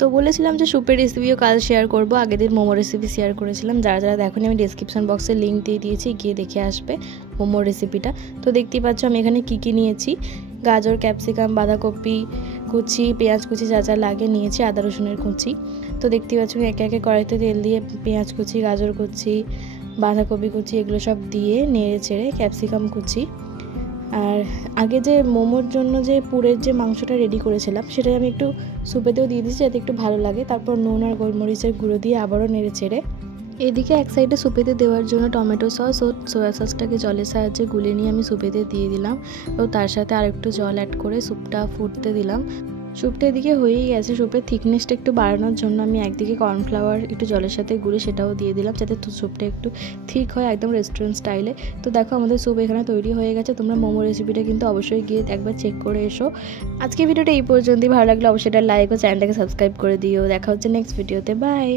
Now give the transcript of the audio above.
তো বলেছিলাম যে স্যুপের রেসিপিও কাল শেয়ার করব, আগের দিন মোমো রেসিপি শেয়ার করেছিলাম। যারা যারা দেখোনি আমি ডেসক্রিপশন বক্সে লিঙ্ক দিয়ে দিয়েছি, গিয়ে দেখে আসবে মোমোর রেসিপিটা। তো দেখতেই পাচ্ছ আমি এখানে কী নিয়েছি, গাজর, ক্যাপসিকাম, বাঁধাকপি কুচি, পেঁয়াজ কুচি যা যা লাগে নিয়েছি, আদা রসুনের কুচি। তো দেখতেই পাচ্ছ একে একে কড়াইতে তেল দিয়ে পেঁয়াজ কুচি, গাজর কুচি, বাঁধাকপি কুচি এগুলো সব দিয়ে নেড়ে চেড়ে, ক্যাপসিকাম কুচি, আর আগে যে মোমোর জন্য যে পুরের যে মাংসটা রেডি করেছিলাম সেটা আমি একটু স্যুপেতেও দিয়ে দিচ্ছি যাতে একটু ভালো লাগে। তারপর নুন আর গোলমরিচের গুঁড়ো দিয়ে আবারও নেড়ে চেড়ে এদিকে এক সাইডে স্যুপেতে দেওয়ার জন্য টমেটো সস ও সোয়া সসটাকে জলের সাহায্যে গুলে নিয়ে আমি স্যুপেতে দিয়ে দিলাম ও তার সাথে আর একটু জল অ্যাড করে স্যুপটা ফুটতে দিলাম। স্যুপটা এদিকে হয়েই গেছে। স্যুপের থিকনেসটা একটু বাড়ানোর জন্য আমি একদিকে কর্নফ্লাওয়ার একটু জলের সাথে গুলে সেটাও দিয়ে দিলাম যাতে স্যুপটা একটু ঠিক হয়, একদম রেস্টুরেন্ট স্টাইলে। তো দেখো আমাদের স্যুপ এখানে তৈরি হয়ে গেছে। তোমরা মোমো রেসিপিটা কিন্তু অবশ্যই গিয়ে একবার চেক করে এসো। আজকে ভিডিওটা এই পর্যন্তই। ভালো লাগলে অবশ্যই এটা লাইক ও চ্যানেলটাকে সাবস্ক্রাইব করে দিও। দেখা হচ্ছে নেক্সট ভিডিওতে। বাই।